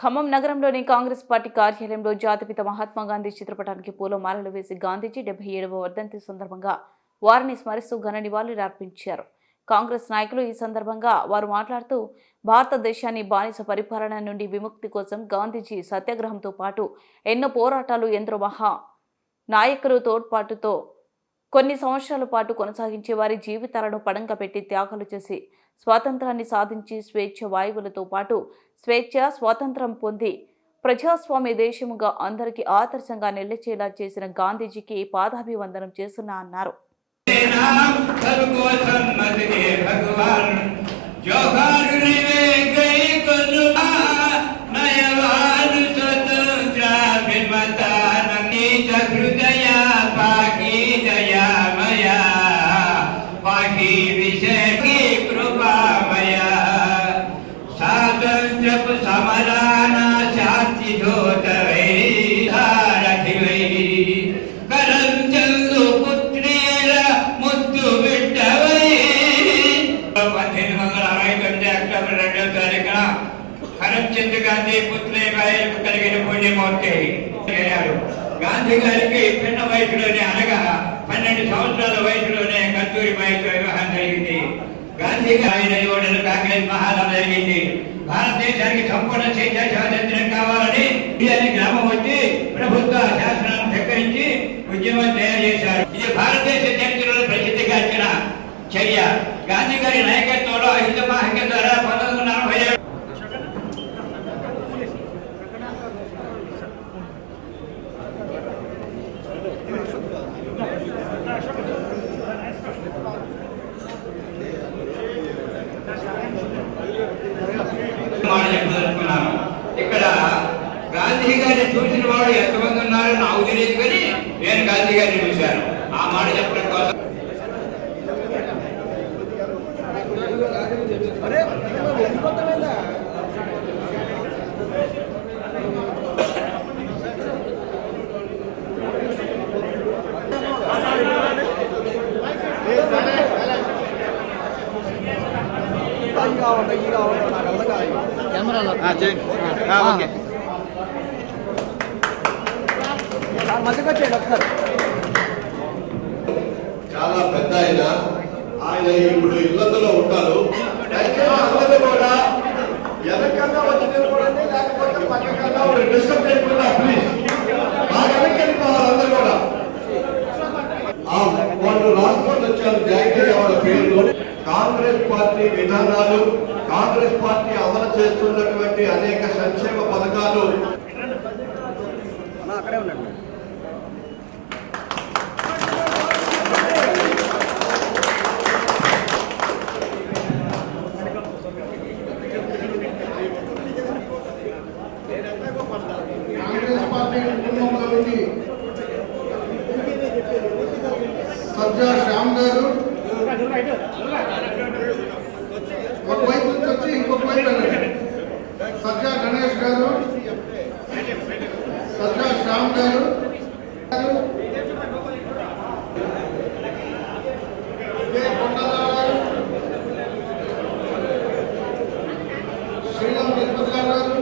ఖమ్మం నగరంలోని కాంగ్రెస్ పార్టీ కార్యాలయంలో జాతిపిత మహాత్మా గాంధీ చిత్రపటానికి పూలమాలలు వేసి గాంధీజీ 77వ వర్ధంతి సందర్భంగా వారిని స్మరిస్తూ ఘన నివాళులు అర్పించారు. కాంగ్రెస్ నాయకులు ఈ సందర్భంగా వారు మాట్లాడుతూ భారతదేశాన్ని బానిస పరిపాలన నుండి విముక్తి కోసం గాంధీజీ సత్యాగ్రహంతో పాటు ఎన్నో పోరాటాలు ఎందరో మహా నాయకులు తోడ్పాటుతో కొన్ని సంవత్సరాల పాటు కొనసాగించే వారి జీవితాలను పడంగా పెట్టి త్యాగాలు చేసి స్వాతంత్రాన్ని సాధించి స్వేచ్ఛ వాయువులతో పాటు స్వాతంత్రం పొంది ప్రజాస్వామ్య దేశముగా అందరికీ ఆదర్శంగా నిలిచేలా చేసిన గాంధీజీకి పాదాభివందనం చేస్తున్నా అన్నారు. కరమ్చంద్ గాంధీ పుత్రే బాయలకు కలిగిన పుణ్యమూర్తి గాంధీ గారికి చిన్న వయసులోనే అనగా 12 సంవత్సరాల వయసులోనే కస్తూరి బాయితో వివాహం జరిగింది. గాంధీ గారి కాంగ్రెస్ మహాసభ జరిగింది. భారతదేశానికి సంపూర్ణ స్వాతంత్ర్యం కావాలని గ్రామం వచ్చి ప్రభుత్వ శాసనాలను స్వీకరించి ఉద్యమం తయారు చేశారు. ఇది భారతదేశ చరిత్రలో ప్రసిద్ధిగాంచిన చర్య. గాంధీ గారి నాయకత్వంలో అహింస మహాత్మ ద్వారా 1947 ఇక్కడ గాంధీ గారిని చూసిన వాడు ఎంతమంది ఉన్నారో నాకు తెలియదు, కానీ నేను గాంధీ గారిని చూశాను. ఆ మాట చెప్పడం కోసం చాలా పెద్ద ఆయన ఇప్పుడు ఇళ్లలో ఉంటారు. అందరూ కూడా వెనకన్నా వచ్చి నిలబడండి, లేకపోతే పక్కకన్నా డిస్టర్బ్ చేయకుండా ప్లీజ్ బాగా వెనకెళ్ళిపోవాలి. అందరూ కూడా వాళ్ళు రాష్ట్రంలో వచ్చారు జాయిన్ వాళ్ళ పేర్లు. కాంగ్రెస్ పార్టీ విధానాలు, కాంగ్రెస్ పార్టీ అమలు చేస్తున్నటువంటి అనేక సంక్షేమ పథకాలు అక్కడే ఉన్నాడు. కాంగ్రెస్ పార్టీ కుటుంబంలోని సజ్జా శ్యామ్ గారు ఒక వైపు నుంచి వచ్చి ఇంకొక వైపు వెళ్ళండి. సజ్జా గణేష్ గారు, సజ్జా శ్యామ్ గారు, శ్రీరామ్ తిరుపతి గారు,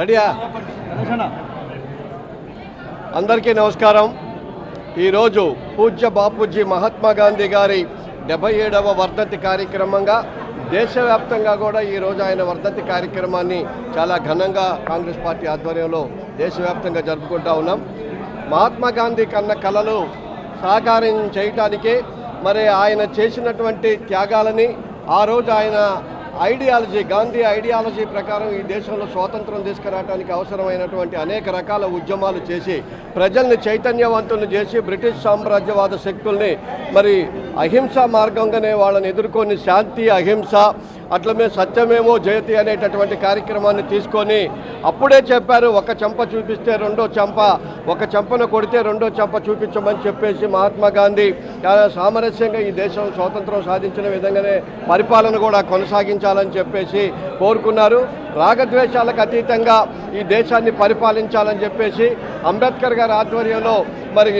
రెడీయా? అందరికీ నమస్కారం. ఈరోజు పూజ్య బాపూజీ మహాత్మా గాంధీ గారి 77వ వర్ధంతి కార్యక్రమంగా దేశవ్యాప్తంగా కూడా ఈరోజు ఆయన వర్ధంతి కార్యక్రమాన్ని చాలా ఘనంగా కాంగ్రెస్ పార్టీ ఆధ్వర్యంలో దేశవ్యాప్తంగా జరుపుకుంటూ ఉన్నాం. మహాత్మా గాంధీ కన్న కలలు సాకారం చేయటానికే మరి ఆయన చేసినటువంటి త్యాగాలని, ఆ రోజు ఆయన ఐడియాలజీ, గాంధీ ఐడియాలజీ ప్రకారం ఈ దేశంలో స్వాతంత్రం తీసుకురావడానికి అవసరమైనటువంటి అనేక రకాల ఉద్యమాలు చేసి ప్రజల్ని చైతన్యవంతులను చేసి బ్రిటిష్ సామ్రాజ్యవాద శక్తుల్ని మరి అహింసా మార్గంగానే వాళ్ళని ఎదుర్కొని శాంతి అహింస అట్లమే సత్యమేమో జయతి అనేటటువంటి కార్యక్రమాన్ని తీసుకొని అప్పుడే చెప్పారు, ఒక చెంప చూపిస్తే రెండో చెంప, ఒక చెంపను కొడితే రెండో చెంప చూపించమని చెప్పేసి మహాత్మా గాంధీ చాలా సామరస్యంగా ఈ దేశం స్వాతంత్రం సాధించిన విధంగానే పరిపాలన కూడా కొనసాగించాలని చెప్పేసి కోరుకున్నారు. రాగద్వేషాలకు అతీతంగా ఈ దేశాన్ని పరిపాలించాలని చెప్పేసి అంబేద్కర్ గారి ఆధ్వర్యంలో మరి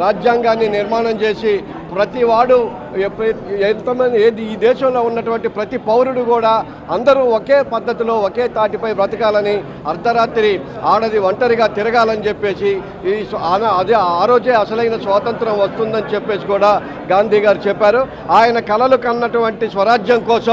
రాజ్యాంగాన్ని నిర్మాణం చేసి ప్రతి వాడు ఎంతమంది ఈ దేశంలో ఉన్నటువంటి ప్రతి పౌరుడు కూడా అందరూ ఒకే పద్ధతిలో ఒకే తాటిపై బ్రతకాలని, అర్ధరాత్రి ఆడది ఒంటరిగా తిరగాలని చెప్పేసి అదే ఆ రోజే అసలైన స్వాతంత్రం వస్తుందని చెప్పేసి కూడా గాంధీ గారు చెప్పారు. ఆయన కలలు కన్నటువంటి స్వరాజ్యం కోసం